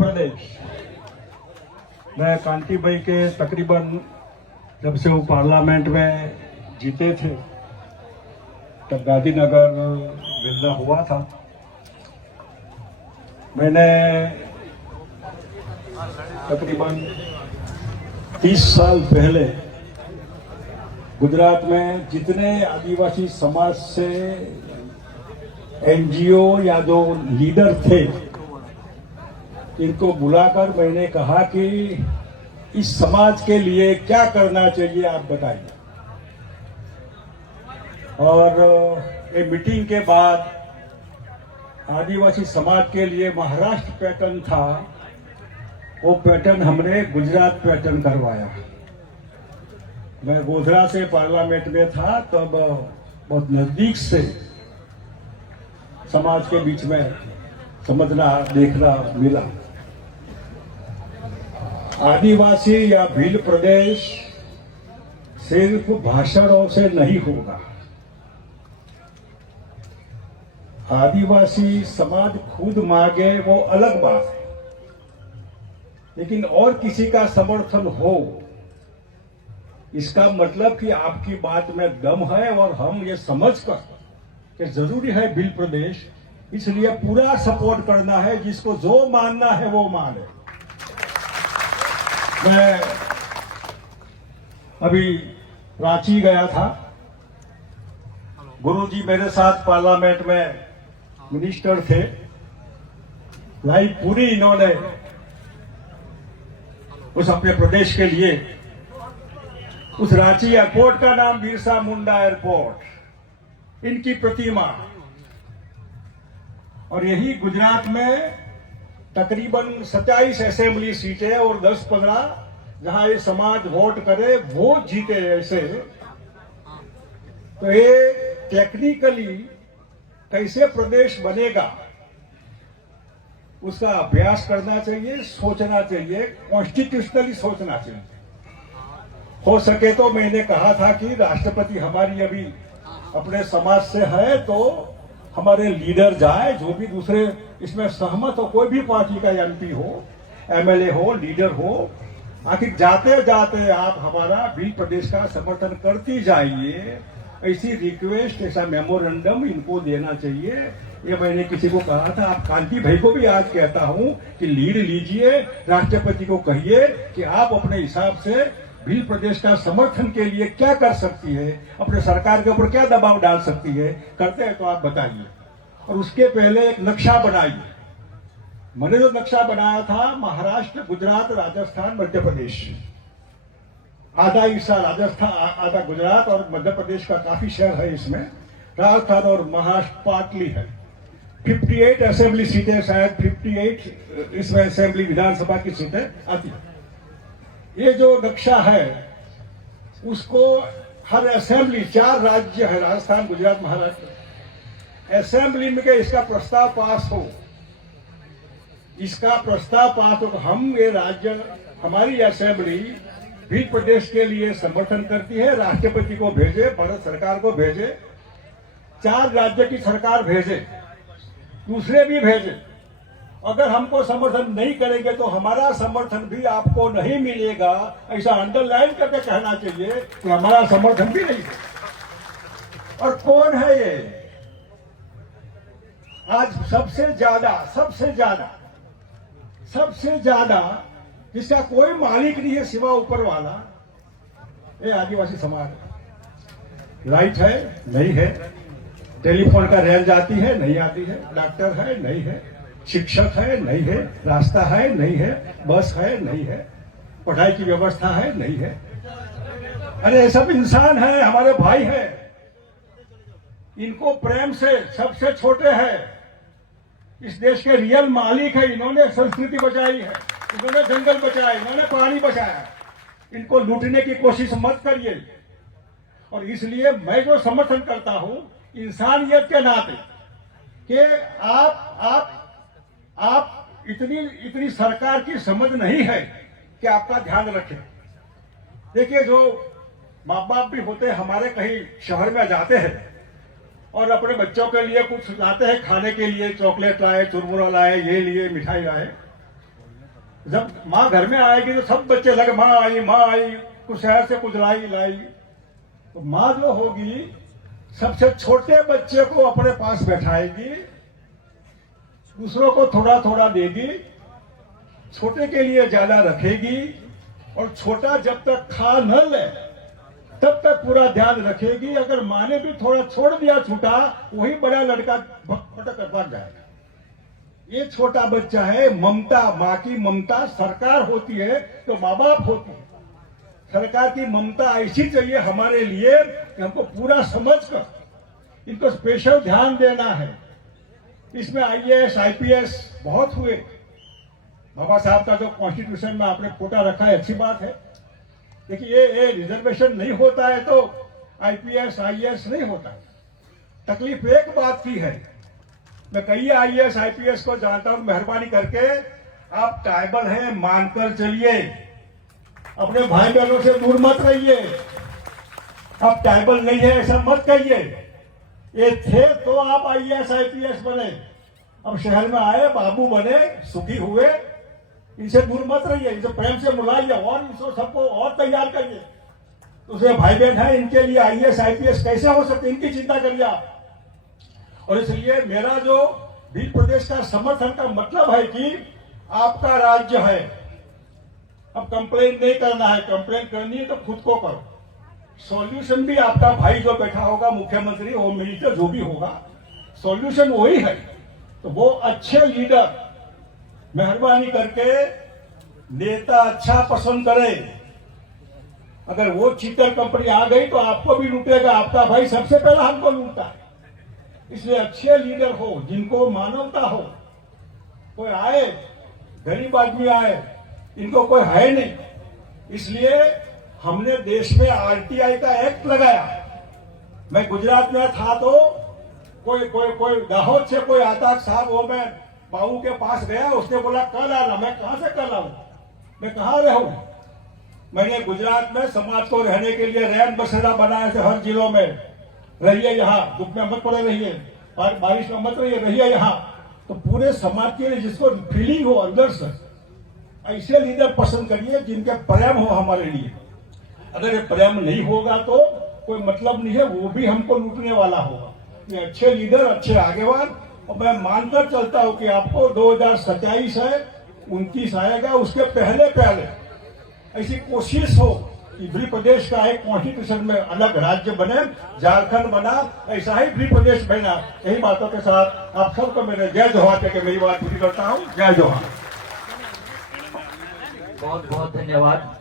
प्रदेश में कांति भाई के तकरीबन जब से वो पार्लियामेंट में जीते थे तब गांधीनगर मिलना हुआ था। मैंने तकरीबन 30 साल पहले गुजरात में जितने आदिवासी समाज से एनजीओ या जो लीडर थे इनको बुलाकर मैंने कहा कि इस समाज के लिए क्या करना चाहिए आप बताइए। और ये मीटिंग के बाद आदिवासी समाज के लिए महाराष्ट्र पैटर्न था, वो पैटर्न हमने गुजरात पैटर्न करवाया। मैं गोधरा से पार्लियामेंट में था तब बहुत नजदीक से समाज के बीच में समझना देखना मिला। आदिवासी या भील प्रदेश सिर्फ भाषणों से नहीं होगा। आदिवासी समाज खुद मांगे वो अलग बात है, लेकिन और किसी का समर्थन हो इसका मतलब कि आपकी बात में दम है और हम ये समझकर कि जरूरी है भील प्रदेश, इसलिए पूरा सपोर्ट करना है। जिसको जो मानना है वो माने। मैं अभी रांची गया था, गुरुजी मेरे साथ पार्लियामेंट में मिनिस्टर थे। लाइफ पूरी इन्होंने उस अपने प्रदेश के लिए, उस रांची एयरपोर्ट का नाम बिरसा मुंडा एयरपोर्ट, इनकी प्रतिमा। और यही गुजरात में तकरीबन 27 असेंबली सीटें और 10-15 जहां ये समाज वोट करे वो जीते। ऐसे तो ये टेक्निकली कैसे प्रदेश बनेगा उसका अभ्यास करना चाहिए, सोचना चाहिए, कॉन्स्टिट्यूशनली सोचना चाहिए। हो सके तो मैंने कहा था कि राष्ट्रपति हमारी अभी अपने समाज से है तो हमारे लीडर जाए, जो भी दूसरे इसमें सहमत हो, कोई भी पार्टी का एमपी हो, एमएलए हो, लीडर हो, आखिर जाते जाते आप हमारा भील प्रदेश का समर्थन करती जाइए। ऐसी रिक्वेस्ट, ऐसा मेमोरेंडम इनको देना चाहिए। ये मैंने किसी को कहा था, आप कांति भाई को भी आज कहता हूं कि लीड लीजिए, राष्ट्रपति को कहिए कि आप अपने हिसाब से भील प्रदेश का समर्थन के लिए क्या कर सकती है, अपने सरकार के ऊपर क्या दबाव डाल सकती है, करते हैं तो आप बताइए। और उसके पहले एक नक्शा बनाइए। मैंने जो नक्शा बनाया था, महाराष्ट्र, गुजरात, राजस्थान, मध्य प्रदेश, आधा हिस्सा राजस्थान, आधा गुजरात और मध्य प्रदेश का काफी शहर है इसमें। राजस्थान और महाराष्ट्र पार्टली है। 58 असेंबली सीटें, शायद 58 इसमें असेंबली विधानसभा की सीटें आती है। ये जो नक्शा है उसको हर असेंबली, 4 राज्य है, राजस्थान, गुजरात, महाराष्ट्र, असेंबली में इसका प्रस्ताव पास हो, इसका प्रस्ताव पास हो। हम ये राज्य, हमारी असेंबली भील प्रदेश के लिए समर्थन करती है, राष्ट्रपति को भेजे, भारत सरकार को भेजे, 4 राज्य की सरकार भेजे, दूसरे भी भेजे। अगर हमको समर्थन नहीं करेंगे तो हमारा समर्थन भी आपको नहीं मिलेगा, ऐसा अंडरलाइन करके कहना चाहिए कि हमारा समर्थन भी नहीं है। और कौन है ये आज सबसे ज्यादा जिसका कोई मालिक नहीं है सिवा ऊपर वाला, ये आदिवासी समाज। लाइट है नहीं है, टेलीफोन का रेंज आती है नहीं आती है, डॉक्टर है नहीं है, शिक्षक है नहीं है, रास्ता है नहीं है, बस है नहीं है, पढ़ाई की व्यवस्था है नहीं है। अरे ये सब इंसान है, हमारे भाई है, इनको प्रेम से, सबसे छोटे हैं, इस देश के रियल मालिक है। इन्होंने संस्कृति बचाई है, इन्होंने जंगल बचाए, इन्होंने पानी बचाया। इनको लूटने की कोशिश मत करिए। और इसलिए मैं जो समर्थन करता हूं इंसानियत के नाते कि आप इतनी सरकार की समझ नहीं है कि आपका ध्यान रखें। देखिए, जो माँ बाप भी होते हैं हमारे, कहीं शहर में जाते हैं और अपने बच्चों के लिए कुछ लाते हैं खाने के लिए, चॉकलेट लाए, चुरमुरा लाए, ये लिए, मिठाई लाए। जब माँ घर में आएगी तो सब बच्चे लगे माँ आई, कुछ शहर से कुछ लाई। तो माँ जो होगी सबसे छोटे बच्चे को अपने पास बैठाएगी, दूसरों को थोड़ा थोड़ा देगी, छोटे के लिए ज्यादा रखेगी, और छोटा जब तक खा न ले तब तक पूरा ध्यान रखेगी। अगर माँ ने भी थोड़ा छोड़ दिया छूटा, वही बड़ा लड़का भटक कर भाग जाएगा। ये छोटा बच्चा है, ममता, माँ की ममता सरकार होती है तो माँ बाप होती है। सरकार की ममता ऐसी चाहिए हमारे लिए कि हमको पूरा समझकर इनको स्पेशल ध्यान देना है। इसमें IAS IPS बहुत हुए। बाबा साहब का जो कॉन्स्टिट्यूशन में आपने फोटा रखा है, अच्छी बात है। देखिए ये रिजर्वेशन नहीं होता है तो IPS IAS नहीं होता। तकलीफ एक बात की है, मैं कई IAS IPS को जानता हूं, मेहरबानी करके आप ट्राइबल हैं मानकर चलिए, अपने भाई बहनों से दूर मत रहिए। आप ट्राइबल नहीं है ऐसा मत कहिए। ये थे तो आप IAS IPS बने, अब शहर में आए, बाबू बने, सुखी हुए, इनसे दूर मत रहिए, इनसे प्रेम से बुलाइए और इनको सबको और तैयार करिए। दूसरे भाई बहन है, इनके लिए IAS IPS कैसे हो सकते, इनकी चिंता करिए आप। और इसलिए मेरा जो भी प्रदेश का समर्थन का मतलब है कि आपका राज्य है, अब कंप्लेन नहीं करना है, कंप्लेन करनी है तो खुद को करो। सॉल्यूशन भी आपका भाई जो बैठा होगा, मुख्यमंत्री, होम मिनिस्टर, जो भी होगा, सॉल्यूशन वही है। तो वो अच्छे लीडर मेहरबानी करके नेता अच्छा पसंद करे। अगर वो चीटर कंपनी आ गई तो आपको भी लूटेगा, आपका भाई सबसे पहला हमको लूटता है। इसलिए अच्छे लीडर हो, जिनको मानवता हो। कोई आए, गरीब आदमी आए, इनको कोई है नहीं, इसलिए हमने देश में RTI का एक्ट लगाया। मैं गुजरात में था तो कोई दाहोद से कोई आता साहब, वो मैं बाबू के पास गया, उसने बोला कल आना। मैं कहां से कल आऊं, मैं कहां रहूं। मैंने गुजरात में समाज को रहने के लिए रैन बसेरा बनाए थे, हर जिलों में रहिए, यहाँ धूप में मत पड़े रहिए, बारिश में मत रहिए यहाँ। तो पूरे समाज के लिए जिसको फीलिंग हो अंदर से, ऐसे लीडर पसंद करिए जिनके प्रेम हो हमारे लिए। अगर ये प्रेम नहीं होगा तो कोई मतलब नहीं है, वो भी हमको लूटने वाला होगा। ये अच्छे लीडर, अच्छे आगेवान, और मैं मानकर चलता हूं कि आपको 2027 है, 29 आएगा, उसके पहले ऐसी कोशिश हो कि भी प्रदेश का एक कॉन्स्टिट्यूशन में अलग राज्य बने, झारखंड बना, ऐसा ही भी प्रदेश बना। यही बातों के साथ आप सबको मेरे जय जोहार कहकर मेरी बात पूरी करता हूं। जय जोहार। बहुत बहुत धन्यवाद।